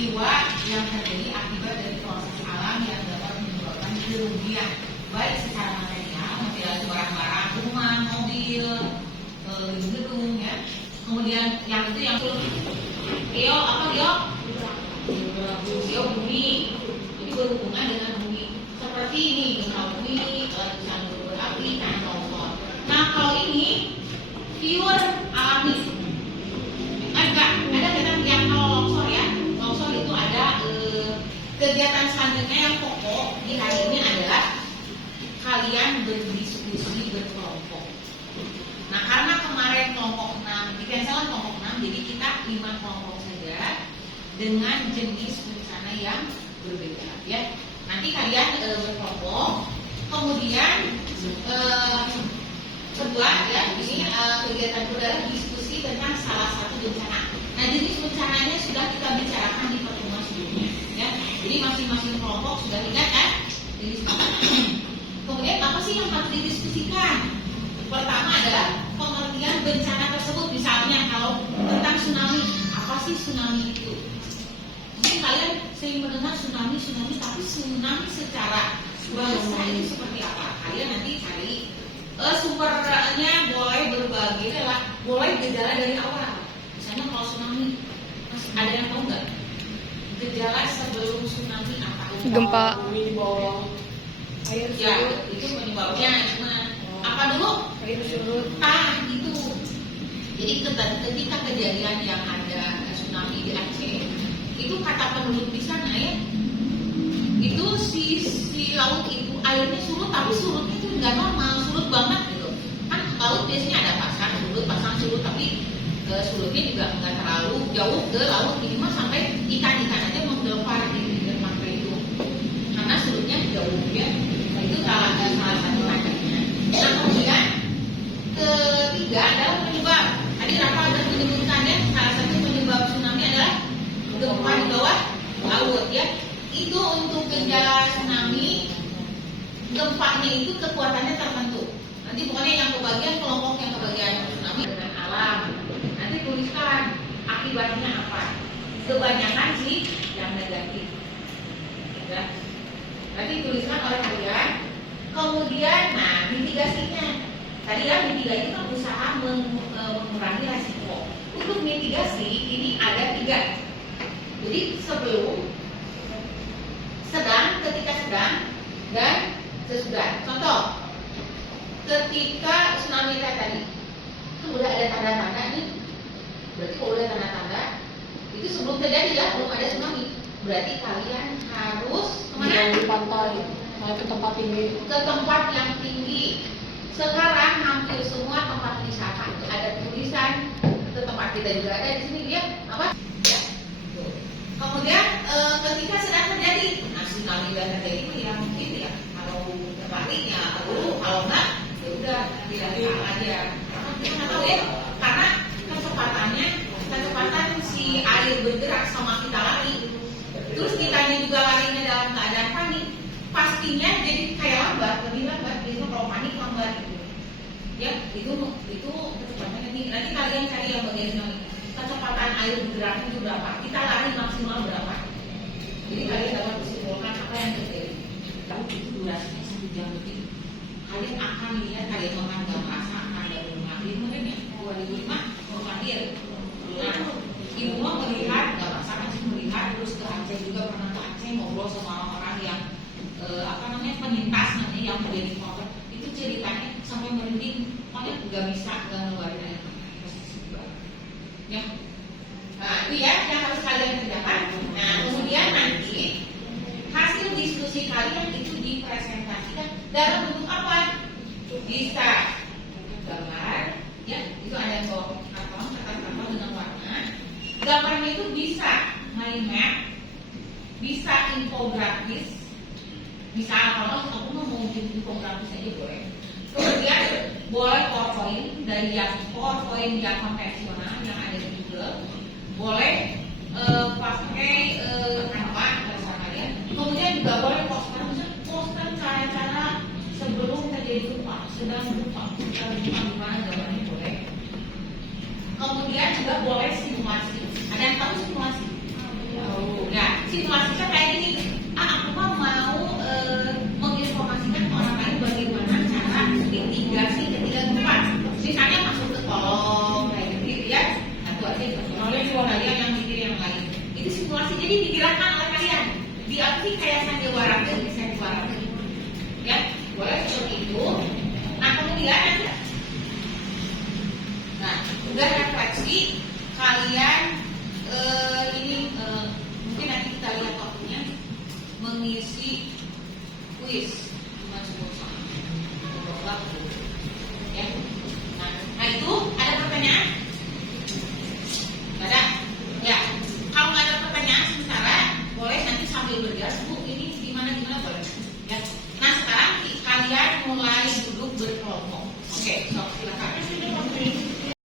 peristiwa yang terjadi akibat dari proses alam yang dapat menyebabkan kerugian baik secara material itu barang-barang rumah, mobil, gedung ya. Kemudian yang itu yang Geo bumi, jadi berhubungan dengan bumi. Seperti ini gempa bumi, letusan gunung berapi, dan longsor. Nah kalau ini pure alami. Ada kita yang kalau longsor ya, longsor itu ada kegiatan selanjutnya yang pokok di hari ini adalah kalian berdiskusi berkelompok. Nah karena kemarin kelompok 6 di cancel kelompok 6, jadi kita 5 kelompok saja dengan jenis bencana yang berbeda ya. Nanti kalian berkelompok, kemudian kedua ya ini kegiatan adalah diskusi tentang salah satu bencana. Nah jenis bencananya sudah kita bicarakan di pertemuan sebelumnya ya. Jadi masing-masing kelompok sudah ingat kan jenis bencana. Kemudian apa sih yang harus didiskusikan? Pertama adalah pengertian bencana tersebut. Misalnya kalau tentang tsunami, apa sih tsunami itu? Jadi kalian sering mendengar tsunami, tapi tsunami secara bahasa itu seperti apa? Kalian nanti cari sumbernya, boleh berbagai lah, boleh gejala dari awal. Misalnya kalau tsunami, ada yang tahu nggak? Gejala sebelum tsunami apa? Gempa. Air ya, itu penyebabnya apa dulu? Air surut. Itu. Jadi ketika kejadian yang ada tsunami di Aceh, itu kata penduduk di sana ya, itu si laut itu airnya surut, tapi surutnya itu nggak normal, surut banget gitu. Kan laut biasanya ada pasang surut, tapi surutnya juga nggak terlalu jauh ke laut, minimal sampai ikan-ikan aja menggelepar di dermaga itu, karena surutnya jauh ya. Nah, itu salah satu tandanya. Nah kemudian ketiga adalah penyebab. Tadi Rafa sudah menyebutkan ya, salah satu penyebab tsunami adalah gempa di bawah laut ya. Itu untuk gejala tsunami, gempanya itu kekuatannya tertentu. Nanti pokoknya yang kebagian kelompok yang kebagian tsunami dengan alam. Nanti tuliskan akibatnya apa. Kebanyakan sih yang negatif. Ya. Nanti tuliskan oleh kalian. Kemudian, nah mitigasinya. Tadi ya mitigasi itu kan usaha mengurangi resiko. Untuk mitigasi ini ada 3. Jadi sebelum, sedang, ketika sedang, dan sesudah. Contoh, ketika tsunami tadi itu udah ada tanda-tanda nih. Berarti kalau udah tanda-tanda itu sebelum terjadi ya, belum ada tsunami. Berarti kalian harus kemana? Di pantai, ke tempat tinggi. Ke tempat yang tinggi. Sekarang hampir semua tempat wisata ada tulisan. Ke tempat kita juga ada di sini dia apa? Ya. Kemudian ketika sedang terjadi, tsunami sudah terjadi ya mungkin ya kalau terbaliknya dulu, kalau enggak ya udah tidak aja. Kita nggak tahu ya, karena kecepatan si air bergerak sama kita lari, terus kitanya juga larinya dalam keadaan panik, pastinya jadi kayak lebih lambat. Biasanya kalau panik lambat gitu. Ya itu kecepatannya tinggi. Nanti kalian cari yang bagian tsunami. Kecepatan air bergeraknya itu berapa? Kita lari maksimal berapa? Jadi kalian dapat menyimpulkan apa yang terjadi. Kalau itu durasinya 1 jam lebih. Kalian akan lihat, kalian nggak merasa akan ada rumah lahir mungkin ya 2005 rumah lahir. Nah, ibu mau melihat, nggak merasa Aceh melihat, terus ke Aceh juga pernah ke Aceh ngobrol sama orang-orang yang penyintas nanti yang menjadi korban. Itu ceritanya sampai merinding, pokoknya nggak bisa ngeluarin air mata. Ya. Nah, itu ya yang harus kalian kerjakan. Nah, kemudian nanti hasil diskusi kalian itu dipresentasikan dalam bentuk apa? Bisa gambar, ya, itu ada yang bawa karton dengan warna. Gambarnya itu bisa mind map, bisa infografis, bisa kalau aku mau bikin infografis aja boleh. Kemudian boleh PowerPoint dari yang PowerPoint yang konvensional yang ada di Google, boleh pakai Canva bahasa kalian. Kemudian juga boleh poster cara-cara sebelum terjadi gempa, sedang gempa, di mana gambarnya boleh. Kemudian juga boleh simulasi. Ada yang tahu simulasi? Ya, simulasinya kayak gini. Aku mah mau menginformasikan ke orang lain bagaimana cara mitigasi ketidaksempurnaan. Misalnya masuk ke kolom kayak gitu ya. Atau aja oleh kalian yang mikir yang lain. Itu simulasi, jadi digerakkan oleh kalian. Di apa sih kayak sandiwara di sandiwara. Ya, boleh seperti itu. Nah, kemudian udah refleksi kalian mungkin nanti kita lihat waktunya mengisi kuis.